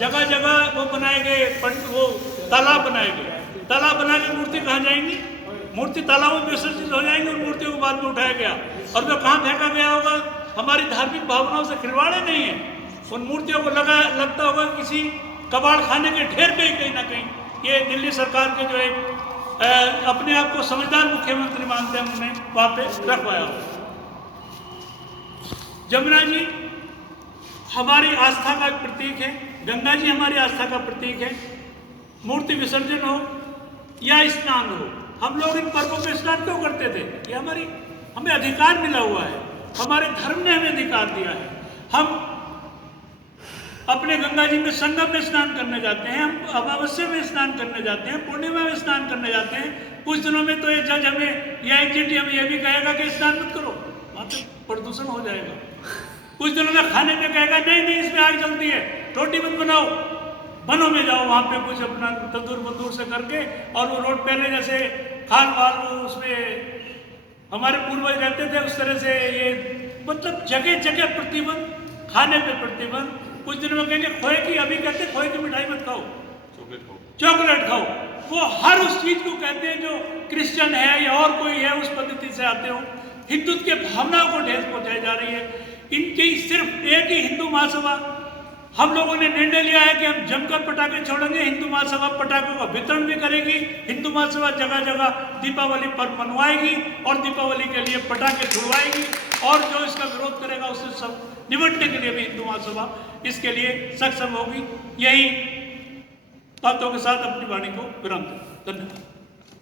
जगह जगह वो बनाए गए वो तालाब बनाए गए। तालाब बना के मूर्ति कहाँ जाएंगी? मूर्ति तालाबों में विसर्जित हो जाएंगी और मूर्तियों को बाद में उठाया गया और वो कहाँ फेंका गया होगा? हमारी धार्मिक भावनाओं से खिलवाड़े नहीं है। उन मूर्तियों को लगता होगा किसी कबाड़ खाने के ढेर पे ही कहीं ना कहीं। ये दिल्ली सरकार के जो एक अपने आप को समझदार मुख्यमंत्री मानते हैं उन्हें वहाँ पे रखवाया हो। जमुना जी हमारी आस्था का एक प्रतीक है, गंगा जी हमारी आस्था का प्रतीक है। मूर्ति विसर्जन हो या स्नान हो, हम लोग इन पर्वों में स्नान क्यों करते थे? ये हमें अधिकार मिला हुआ है, हमारे धर्म ने हमें अधिकार दिया है। हम अपने गंगा जी में संगम में स्नान करने जाते हैं, हम अमावस्या में स्नान करने जाते हैं, पूर्णिमा में स्नान करने जाते हैं। कुछ दिनों में तो ये जज हमें या एनजीटी हमें ये भी कहेगा कि स्नान मत करो, वहाँ तो प्रदूषण हो जाएगा। कुछ दिनों में खाने में कहेगा नहीं इसमें आग जलती है, रोटी मत बनाओ, वनों में जाओ, वहाँ पे कुछ अपना तंदूर से करके और वो रोड पहले जैसे खाल वाल उसमें हमारे पूर्वज रहते थे उस तरह से ये मतलब जगह जगह प्रतिबंध, खाने पे प्रतिबंध। कुछ दिनों में कहेंगे खोए की, अभी कहते हैं खोए की मिठाई मत खाओ, चॉकलेट खाओ। वो हर उस चीज को कहते हैं जो क्रिश्चियन है या और कोई है उस पद्धति से आते हो। हिंदुत्व के भावनाओं को ठेस पहुंचाई जा रही है। इनकी सिर्फ एक ही हिंदू महासभा, हम लोगों ने निर्णय लिया है कि हम जमकर पटाखे छोड़ेंगे। हिंदू महासभा पटाखों का वितरण भी करेगी। हिंदू महासभा जगह जगह दीपावली पर्व मनवाएगी और दीपावली के लिए पटाखे छुड़वाएगी और जो इसका विरोध करेगा उससे सब निपटने के लिए भी हिंदू महासभा इसके लिए सक्षम होगी। यही बातों के साथ अपनी वाणी को विराम दें। धन्यवाद।